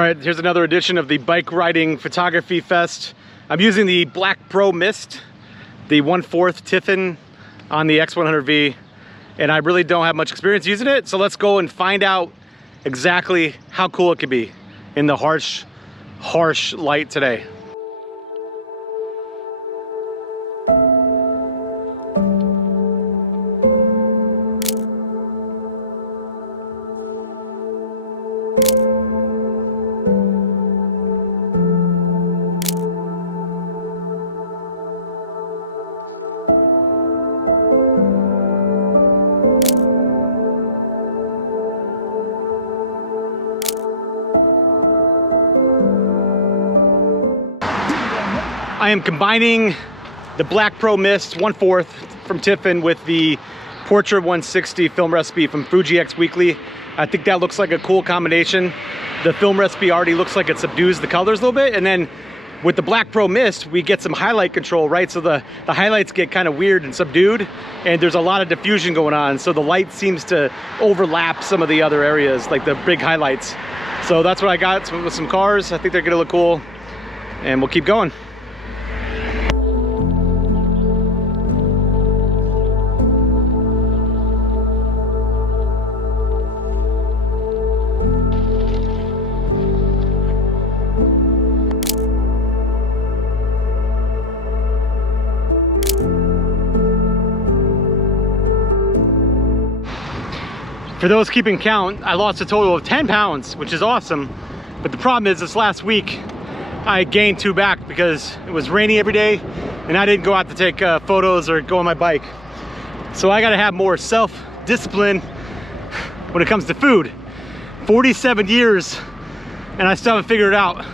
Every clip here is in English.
All right, here's another edition of the Bike Riding Photography Fest. I'm using the Black Pro Mist, the 1/4 Tiffen on the X100v, and I really don't have much experience using it, so let's go and find out exactly how cool it could be in the harsh light today. I am combining the Black Pro Mist 1/4 from Tiffen with the Portra 160 film recipe from Fuji X Weekly. I think that looks like a cool combination. The film recipe already looks like it subdues the colors a little bit, and then with the Black Pro Mist, we get some highlight control, right? So the highlights get kind of weird and subdued, and there's a lot of diffusion going on. So the light seems to overlap some of the other areas, like the big highlights. So that's what I got with some cars. I think they're gonna look cool, and we'll keep going. For those keeping count, I lost a total of 10 pounds, which is awesome. But the problem is this last week, I gained 2 back because it was rainy every day and I didn't go out to take photos or go on my bike. So I gotta have more self-discipline when it comes to food. 47 years and I still haven't figured it out.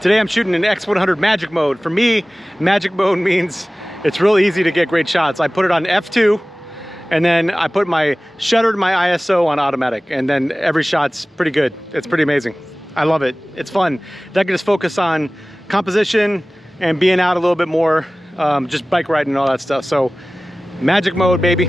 Today I'm shooting in X100 magic mode. For me, magic mode means it's real easy to get great shots. I put it on F2 and then I put my shutter and my ISO on automatic, and then every shot's pretty good. It's pretty amazing. I love it. It's fun. Then I can just focus on composition and being out a little bit more, just bike riding and all that stuff. So magic mode, baby.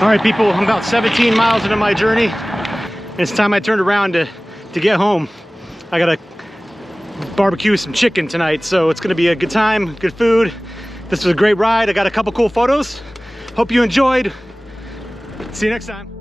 All right, people, I'm about 17 miles into my journey. It's time I turned around to get home. I gotta barbecue some chicken tonight, so it's gonna be a good time, good food. This was a great ride. I got a couple cool photos. Hope you enjoyed. See you next time.